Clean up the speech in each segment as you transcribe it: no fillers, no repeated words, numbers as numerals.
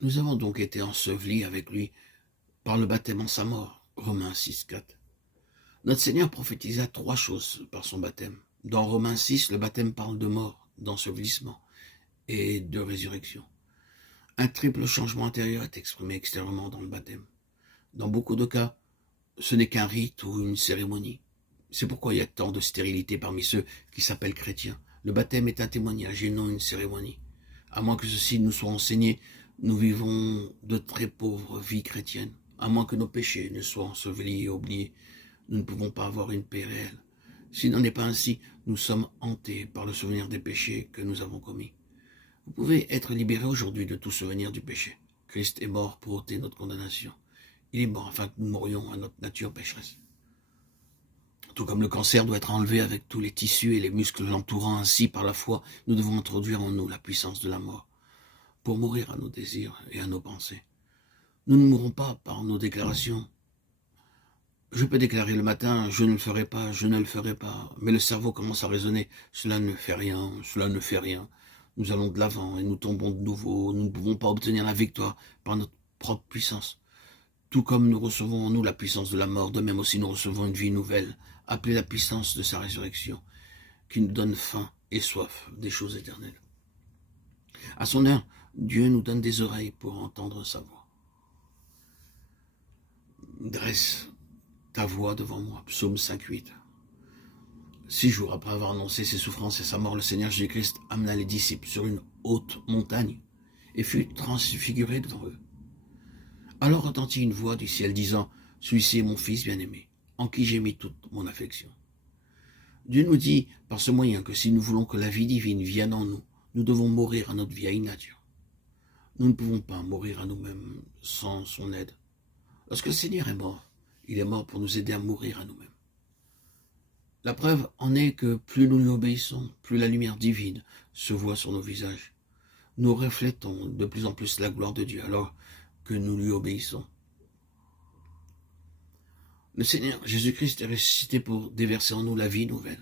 Nous avons donc été ensevelis avec lui par le baptême en sa mort. Romains 6, 4. Notre Seigneur prophétisa trois choses par son baptême. Dans Romains 6, le baptême parle de mort, d'ensevelissement et de résurrection. Un triple changement intérieur est exprimé extérieurement dans le baptême. Dans beaucoup de cas, ce n'est qu'un rite ou une cérémonie. C'est pourquoi il y a tant de stérilité parmi ceux qui s'appellent chrétiens. Le baptême est un témoignage et non une cérémonie. À moins que ceci nous soit enseigné, nous vivons de très pauvres vies chrétiennes. À moins que nos péchés ne soient ensevelis et oubliés, nous ne pouvons pas avoir une paix réelle. S'il n'en est pas ainsi, nous sommes hantés par le souvenir des péchés que nous avons commis. Vous pouvez être libéré aujourd'hui de tout souvenir du péché. Christ est mort pour ôter notre condamnation. Il est mort afin que nous mourions à notre nature pécheresse. Tout comme le cancer doit être enlevé avec tous les tissus et les muscles l'entourant, ainsi par la foi, nous devons introduire en nous la puissance de la mort, pour mourir à nos désirs et à nos pensées. Nous ne mourrons pas par nos déclarations. Je peux déclarer le matin, je ne le ferai pas, je ne le ferai pas, mais le cerveau commence à raisonner, cela ne fait rien, cela ne fait rien. Nous allons de l'avant et nous tombons de nouveau, nous ne pouvons pas obtenir la victoire par notre propre puissance. Tout comme nous recevons en nous la puissance de la mort, de même aussi nous recevons une vie nouvelle, appelée la puissance de sa résurrection, qui nous donne faim et soif des choses éternelles. À son heure, Dieu nous donne des oreilles pour entendre sa voix. Dresse ta voix devant moi, psaume 5:8. 6 jours après avoir annoncé ses souffrances et sa mort, le Seigneur Jésus-Christ amena les disciples sur une haute montagne et fut transfiguré devant eux. Alors retentit une voix du ciel disant, « Celui-ci est mon Fils bien-aimé, en qui j'ai mis toute mon affection. » Dieu nous dit par ce moyen que si nous voulons que la vie divine vienne en nous, nous devons mourir à notre vieille nature. Nous ne pouvons pas mourir à nous-mêmes sans son aide. Lorsque le Seigneur est mort, il est mort pour nous aider à mourir à nous-mêmes. La preuve en est que plus nous lui obéissons, plus la lumière divine se voit sur nos visages. Nous reflétons de plus en plus la gloire de Dieu alors que nous lui obéissons. Le Seigneur Jésus-Christ est ressuscité pour déverser en nous la vie nouvelle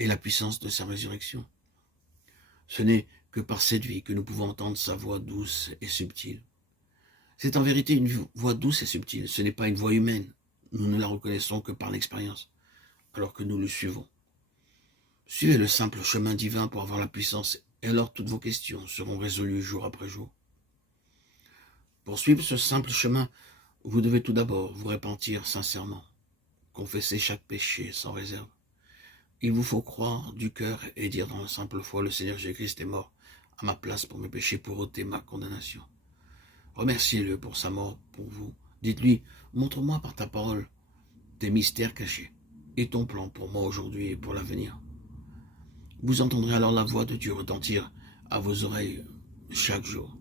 et la puissance de sa résurrection. Ce n'est que par cette vie que nous pouvons entendre sa voix douce et subtile. C'est en vérité une voix douce et subtile, ce n'est pas une voix humaine. Nous ne la reconnaissons que par l'expérience, alors que nous le suivons. Suivez le simple chemin divin pour avoir la puissance, et alors toutes vos questions seront résolues jour après jour. Pour suivre ce simple chemin, vous devez tout d'abord vous repentir sincèrement, confesser chaque péché sans réserve. Il vous faut croire du cœur et dire dans la simple foi, le Seigneur Jésus-Christ est mort à ma place pour mes péchés, pour ôter ma condamnation. Remerciez-le pour sa mort pour vous. Dites-lui, montre-moi par ta parole tes mystères cachés et ton plan pour moi aujourd'hui et pour l'avenir. Vous entendrez alors la voix de Dieu retentir à vos oreilles chaque jour.